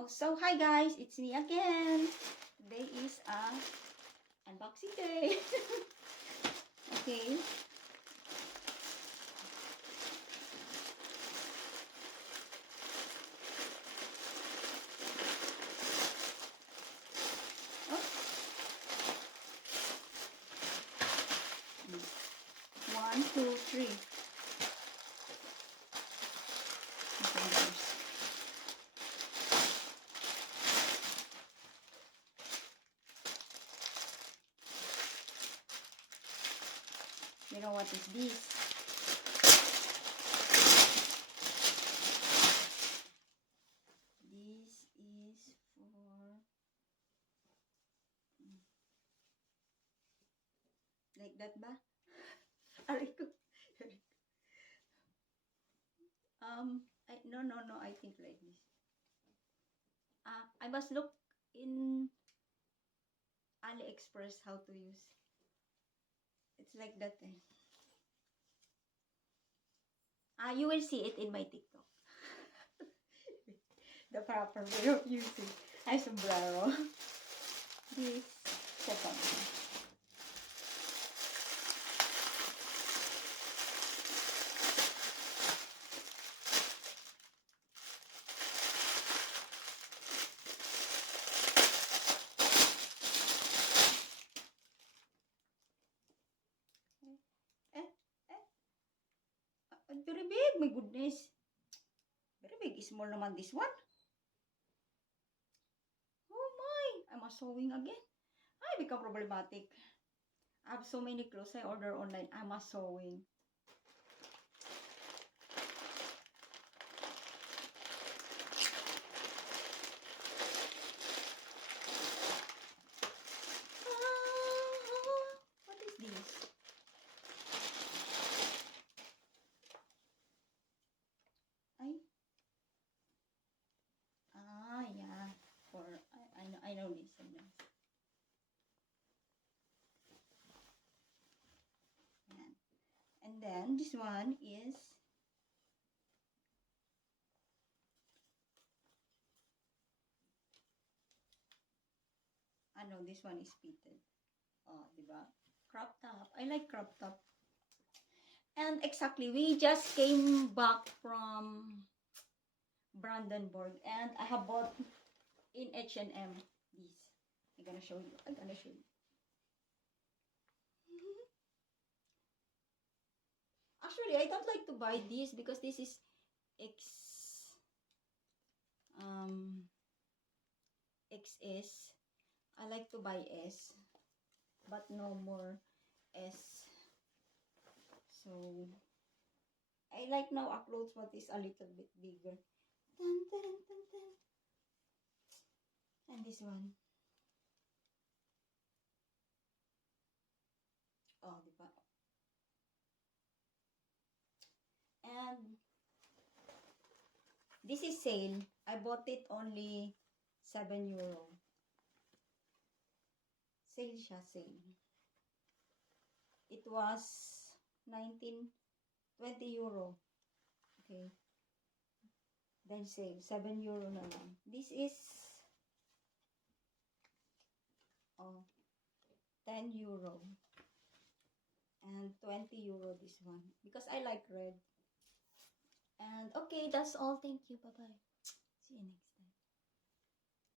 Oh, so hi guys, it's me again. Today is unboxing day. Okay. Oh. 1, 2, 3. You know what is this? This is for like that ba? Aray ko. No, I think like this. I must look in AliExpress how to use. It's like that eh. You will see it in my TikTok. The proper way of using. Ay, sombrero. This second one. Very big, my goodness. Very big. Small naman this one. Oh my! I'm a sewing again. I become problematic. I have so many clothes I order online. I'm a sewing. What is this? Yeah. I know this. And then this one is this one is fitted. Oh, diba? Crop top. I like crop top. And exactly, we just came back from Brandenburg and I have bought in H&M this. I'm gonna show you. Actually, I don't like to buy this because this is XS. I like to buy S, but no more S. So I like now a clothes what is a little bit bigger. Dun, dun, dun, dun. And this one. Oh, diba? And this is sale. I bought it only 7 euro. Sale siya, sale. It was 20 euro. Okay. Then sale, 7 euro na lang. This is 10 euro. And 20 euro this one. Because I like red. And okay, that's all. Thank you. Bye-bye. See you next.